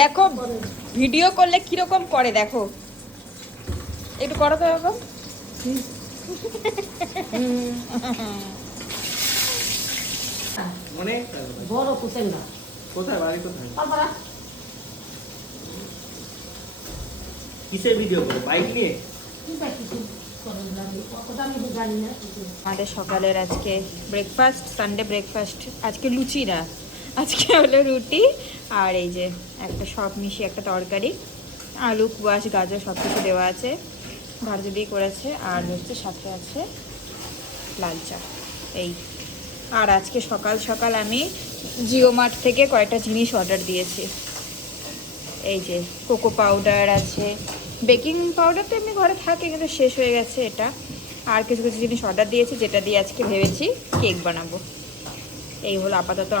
দেখো ভিডিও করলে কিরকম করে, দেখো একটু করো তো এরকম। বড় কুসেঙ্গা কোথায় বাড়ি কোথায়? তারপরে কিসের ভিডিও করো? বাইক নিয়ে? আমাদের সকালের আজকে ব্রেকফাস্ট, সানডে ব্রেকফাস্ট আজকে লুচি না, আজকে হলো রুটি আর এই যে একটা সব মিশিয়ে একটা তরকারি, আলু কুয়াশ গাজর সব কিছু দেওয়া আছে, ভাজি দিয়ে করেছে, আর হচ্ছে সাথে আছে লাল চা। এই আর আজকে সকাল সকাল আমি জিও মার্ট থেকে কয়েকটা জিনিস অর্ডার দিয়েছি। এই যে কোকো পাউডার আছে, বেকিং পাউডার তো এমনি ঘরে থাকে কিন্তু শেষ হয়ে গেছে এটা, আর কিছু কিছু জিনিস অর্ডার দিয়েছি যেটা দিয়ে আজকে ভেবেছি কেক বানাবো। এই হলো আপাতত